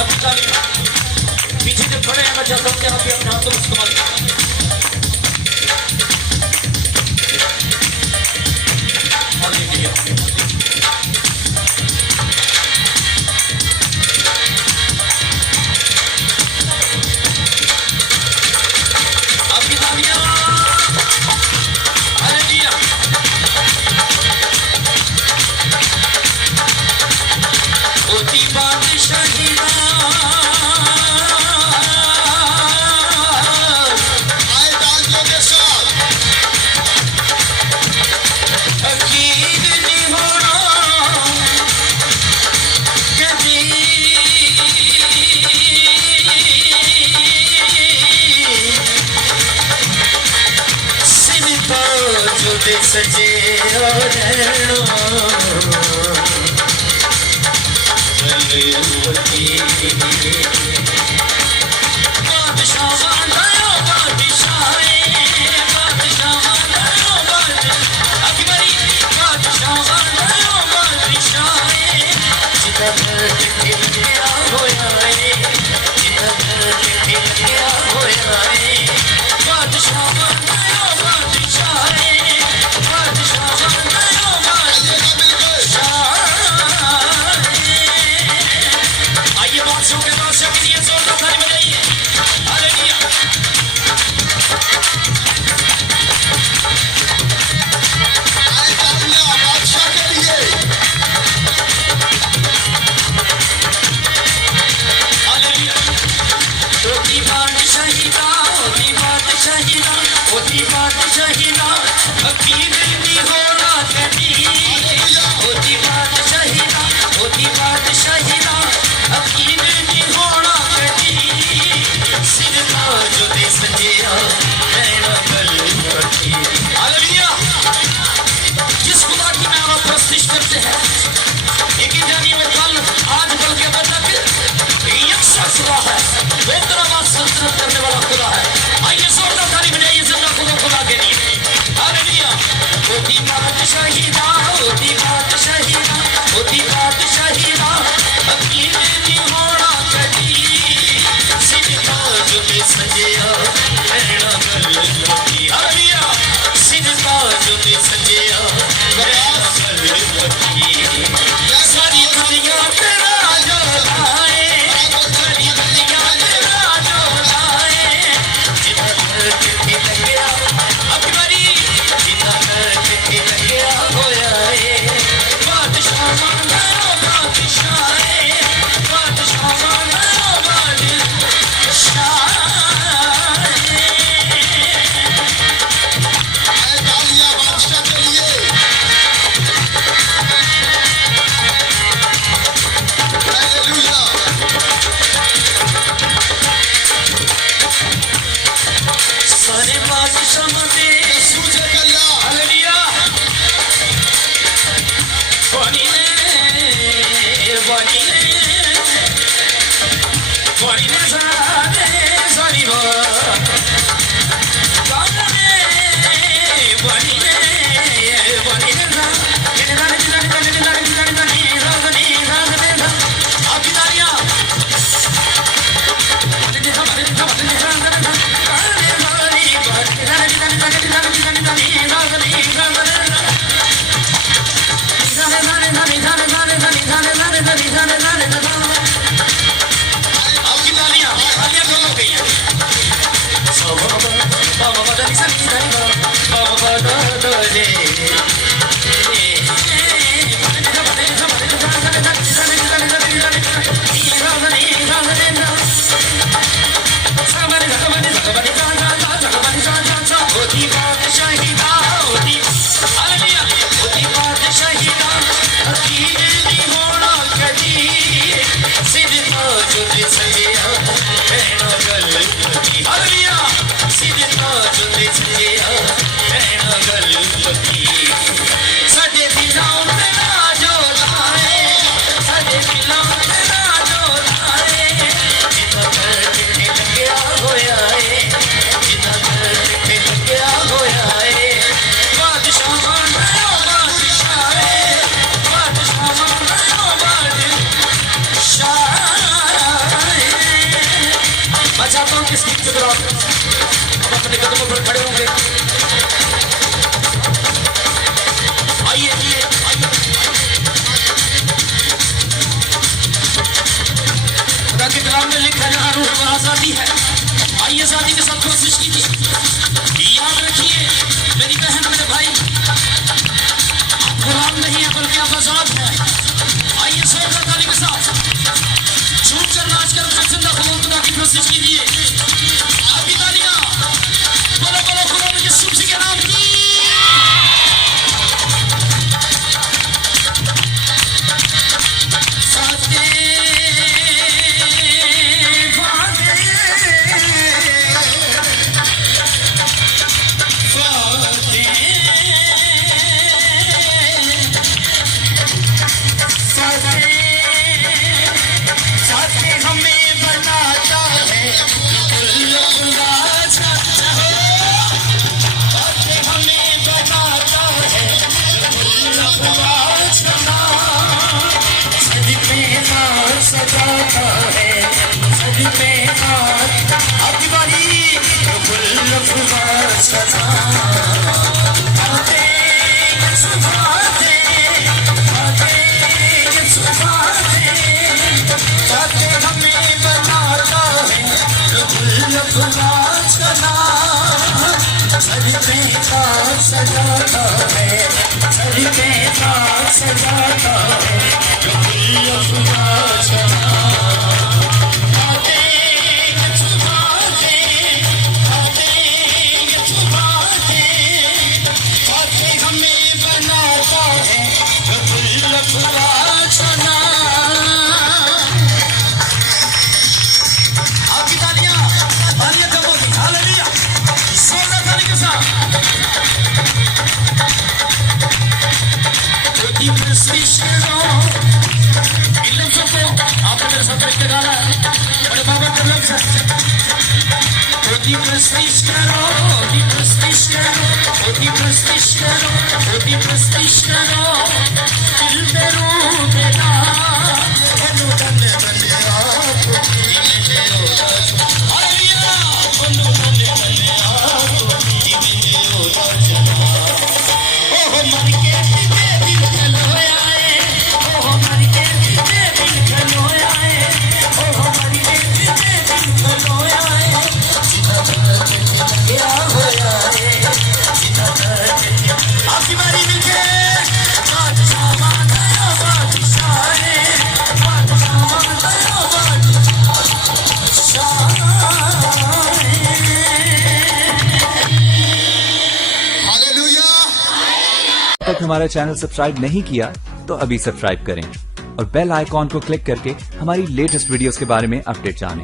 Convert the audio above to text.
अभी ताली पीछे जो खड़े हैं बच्चा सबके आप अपने हाथों में इस्तेमाल करें। सजे और धनी धनी रूह में आजादी है। आइए आजादी के साथ कोशिश कीजिए। याद रखिए मेरी बहन मेरे भाई, आप गुलाम नहीं है बल्कि आप आजाद हैं। आइए जोरदार ताली के साथ झूम कर नाच कर जिंदा खुदा की कोशिश कीजिए। आपकी तालियां बोलो बोलो खुदा के सूची के नाम की। सजाता है सभी के साथ सजाता है जो खुदा सजा तक हमारा चैनल सब्सक्राइब नहीं किया तो अभी सब्सक्राइब करें और बेल आइकॉन को क्लिक करके हमारी लेटेस्ट वीडियोस के बारे में अपडेट जानें।